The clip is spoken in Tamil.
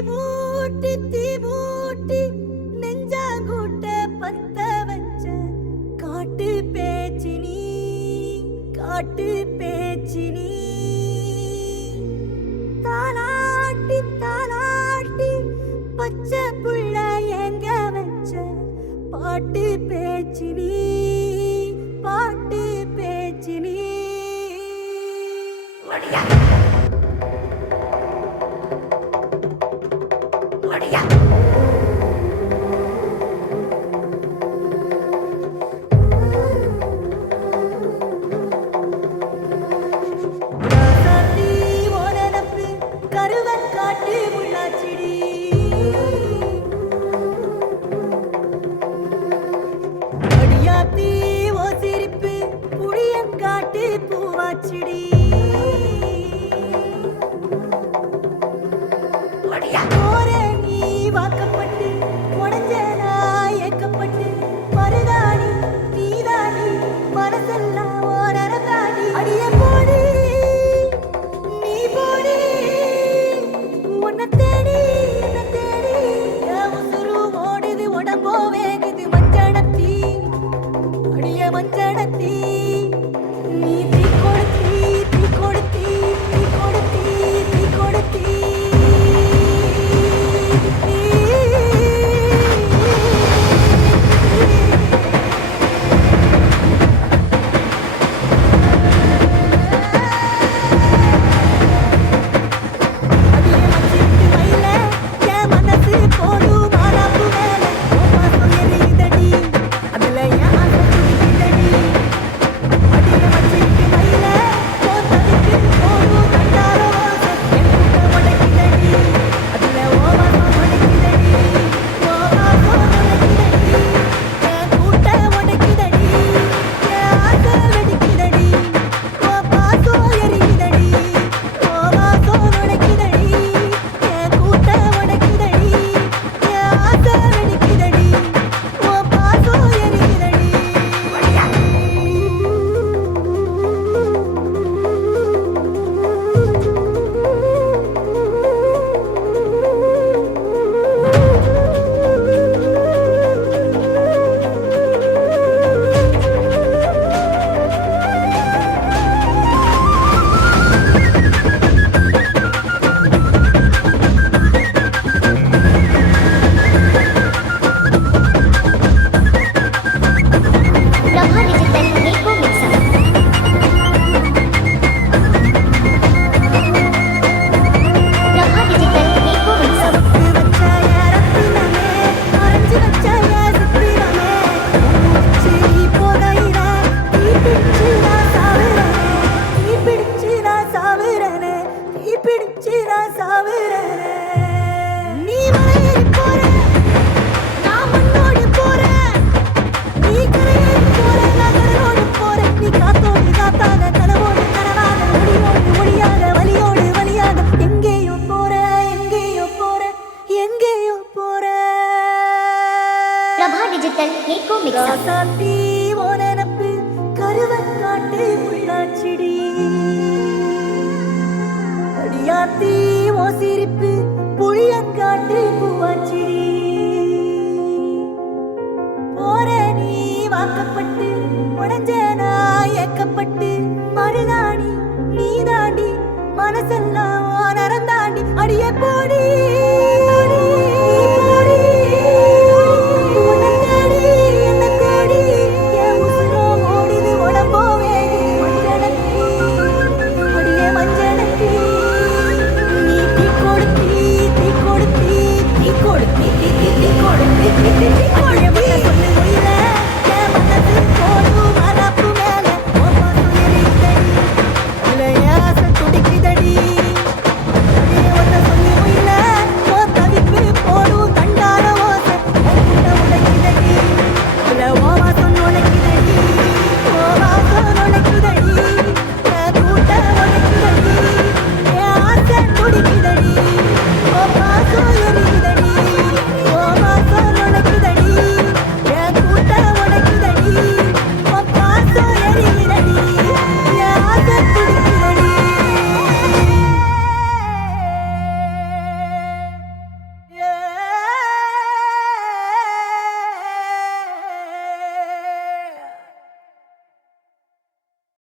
தீ மூட்டி நெஞ்சாங்கூட்ட பத்த வச்ச காட்டு பேச்சினி தாலாட்டி தாலாட்டி பச்சை புள்ள எங்க வச்ச பாட்டு பேச்சினி கருவக்காட்டு முள்ளாச்சிடி அடியாத்தி ஓ சிரிப்பு புளியங்காட்டு பூவாச்சிடி வாக்கப்பட்டு உடஞ்சனா ஏக்கப்பட்டு மருதாணி நீதாணி மனசெல்லாம் ஓரதாணி அடிய போடி நீ போடி உன்னை தேடி உசுரு ஓடுது உடம்போ வேகுது மஞ்சளத்தி அடிய மஞ்சளத்தி நீ தீ கொடுத்தி ராசாத்தி ஓ நினப்பு கருவக்காட்டு முள்ளாச்சிடி அடியாத்தி ஓ சிரிப்பு புளியங்காட்டு பூவாச்சிடி போற நீ வாக்கப்பட்டு உடஞ்சனா ஏக்கப்பட்டு மருதாணி நீ தாண்டி மனசெல்லாம் நரந்தாண்டி அடிய போடி